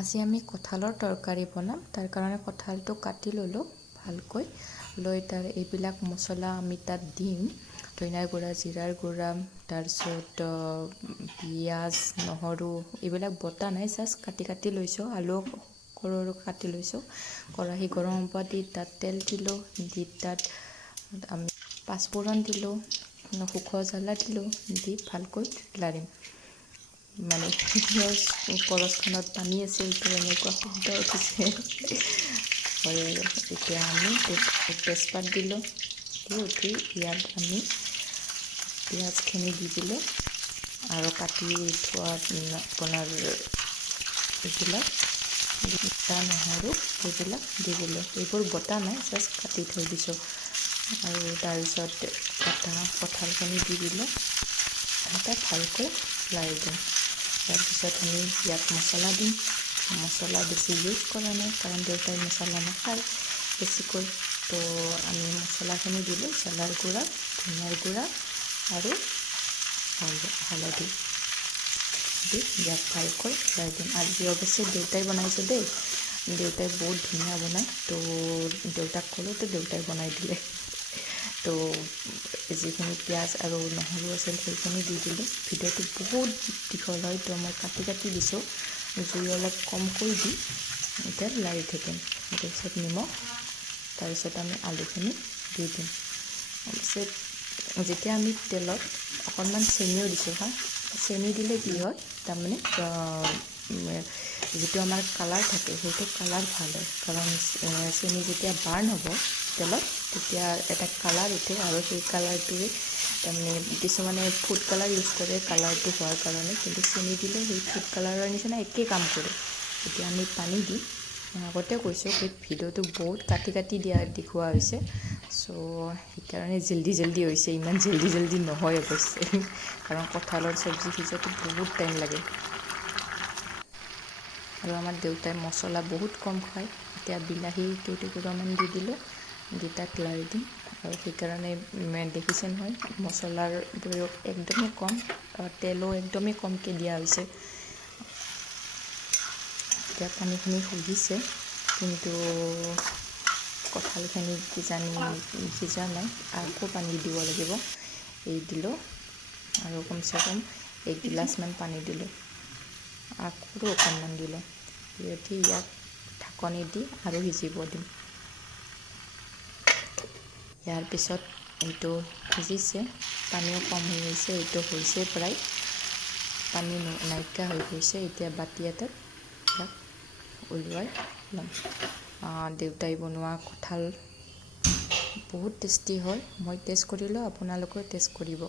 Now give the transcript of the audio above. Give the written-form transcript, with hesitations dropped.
আজি আমি কঁঠালৰ তৰকাৰী বনাম। তাৰ কাৰণে কঁঠালটো কাটি ল'লোঁ ভালকৈ লৈ তাৰ এইবিলাক মছলা আমি তাত দিম। ধনিয়াৰ গুড়া, জিৰাৰ গুড়া, তাৰপিছত পিঁয়াজ, নহৰু এইবিলাক বটা নাই, জাষ্ট কাটি কাটি লৈছোঁ। আলু সৰু সৰু কাটি লৈছোঁ। কেৰাহী গৰম হ'ব দি তাত তেল দিলোঁ, দি তাত আমি পাঁচফোৰণ দিলোঁ, শুকোৱা জ্বালা দিলোঁ, দি ভালকৈ লাৰিম। মানে কৰচখনত পানী আছে, এইটো এনেকুৱা শব্দ উঠিছে হয় আৰু এতিয়া আমি তেজপাত দিলোঁ, দি উঠি ইয়াত আমি পিঁয়াজখিনি দি দিলোঁ আৰু কাটি থোৱা আপোনাৰ এইবিলাক নহৰু এইবিলাক দি দিলোঁ। এইবোৰ বটা নাই, জাষ্ট কাটি থৈ দিছোঁ। আৰু তাৰপিছত কটা কঁঠালখিনি দি দিলোঁ, এটা ভালকৈ লাৰি দিম। তাৰপিছত আমি ইয়াত মছলা দিম। মছলা বেছি ইউজ কৰা নাই, কাৰণ দেউতাই মছলা নাখায় বেছিকৈ। তো আমি মছলাখিনি দিলোঁ, জ্বালাৰ গুড়া, ধনিয়াৰ গুড়া আৰু হালধি দি ইয়াত ভালকৈ লাৰি দিম। আজি অৱশ্যে দেউতাই বনাইছে দেই, দেউতাই বহুত ধুনীয়া বনায়। তো দেউতাক ক'লোঁ, তো দেউতাই বনাই দিলে। তো যিখিনি পিঁয়াজ আৰু নহৰু আছিল সেইখিনি দি দিলোঁ। ভিডিঅ'টো বহুত দীঘল হয়, তো মই কাটি কাটি দিছোঁ। জুই অলপ কমকৈ দি এতিয়া লাৰি থাকিম। তাৰপিছত নিমখ, তাৰপিছত আমি আলুখিনি দি দিম। তাৰপিছত যেতিয়া আমি তেলত অকণমান চেনিও দিছোঁ চেনি দিলে কি হয়, তাৰমানে যিটো আমাৰ কালাৰ থাকে সেইটো কালাৰ ভাল হয়। কাৰণ চেনি যেতিয়া বাৰ্ণ হ'ব তেলত, তেতিয়া এটা কালাৰ উঠে আৰু সেই কালাৰটোৱে তাৰমানে কিছুমানে ফুড কালাৰ ইউজ কৰে কালাৰটো হোৱাৰ কাৰণে, কিন্তু চেনি দিলে সেই ফুড কালাৰৰ নিচিনা একেই কাম কৰে। এতিয়া আমি পানী দিম। মই আগতে কৈছোঁ সেই ভিডিঅ'টো বহুত কাটি কাটি দেখুওৱা হৈছে, চ' সেইকাৰণে জল্দি হৈছে। ইমান জল্দি নহয় অৱশ্যে, কাৰণ কঁঠালৰ চব্জি সিজোৱাটো বহুত টাইম লাগে। আৰু আমাৰ দেউতাই মছলা বহুত কম খায়। এতিয়া বিলাহী কেইটুকুৰামান দি দিলোঁ, দি তাত লাৰি দিম। আৰু সেইকাৰণে দেখিছে নহয়, মছলাৰ প্ৰয়োগ একদমেই কম, তেলো একদমেই কমকৈ দিয়া হৈছে। এতিয়া পানীখিনি শুহিছে, কিন্তু কঁঠালখিনি সিজা নাই, আকৌ পানী দিব লাগিব। এই দিলোঁ আৰু কমচে কম 1 গিলাচমান পানী দিলোঁ, আকৌ অকণমান দিলোঁ। দি ইয়াক ঢাকনি দি আৰু সিজিব দিম। ইয়াৰ পিছত এইটো সিজিছে, পানীও কম হৈ গৈছে, এইটো হৈছে প্ৰায়, পানী নাইকিয়া হৈ গৈছে। এতিয়া বাতি এটাত ইয়াক উলিয়াই ল'ম। দেউতাই বনোৱা কঁঠাল বহুত টেষ্টি হয়। মই টেষ্ট কৰিলোঁ, আপোনালোকেও টেষ্ট কৰিব।